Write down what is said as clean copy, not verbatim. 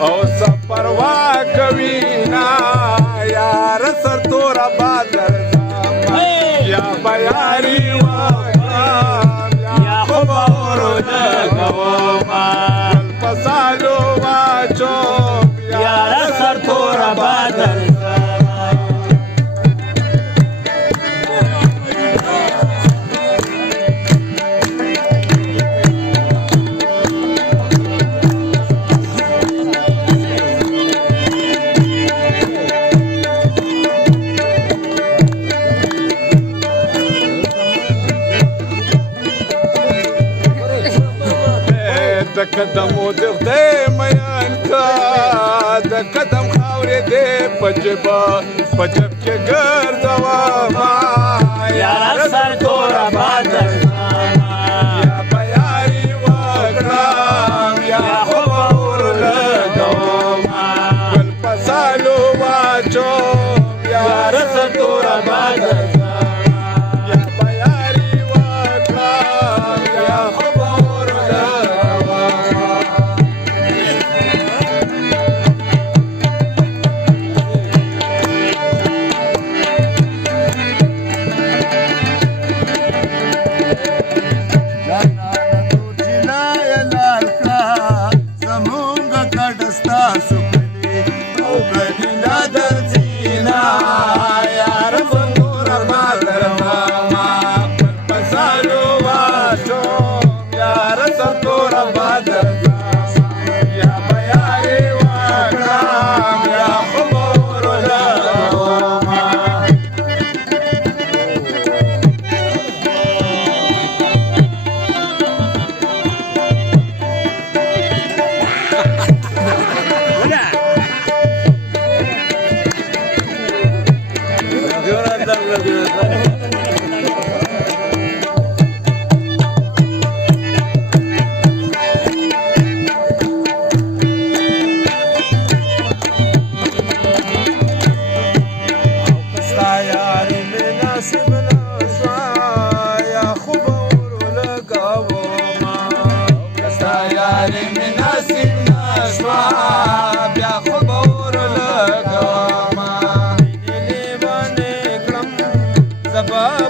او سفروا کوي نا یار سر تور بادر یا بیاری یا خوب اورو لګوما پسالو واچو یار سر تور بادر د قدمو د خدای میان کا د قدم خاورې دې په جب کې ګرځوا ما یار سر تور بادر یا بیاري وکړم یا خوب اورو لګوما ګل په سالو واچوم یار سر تور بادر یا بیاري وکړم یا خوب اورو Bye.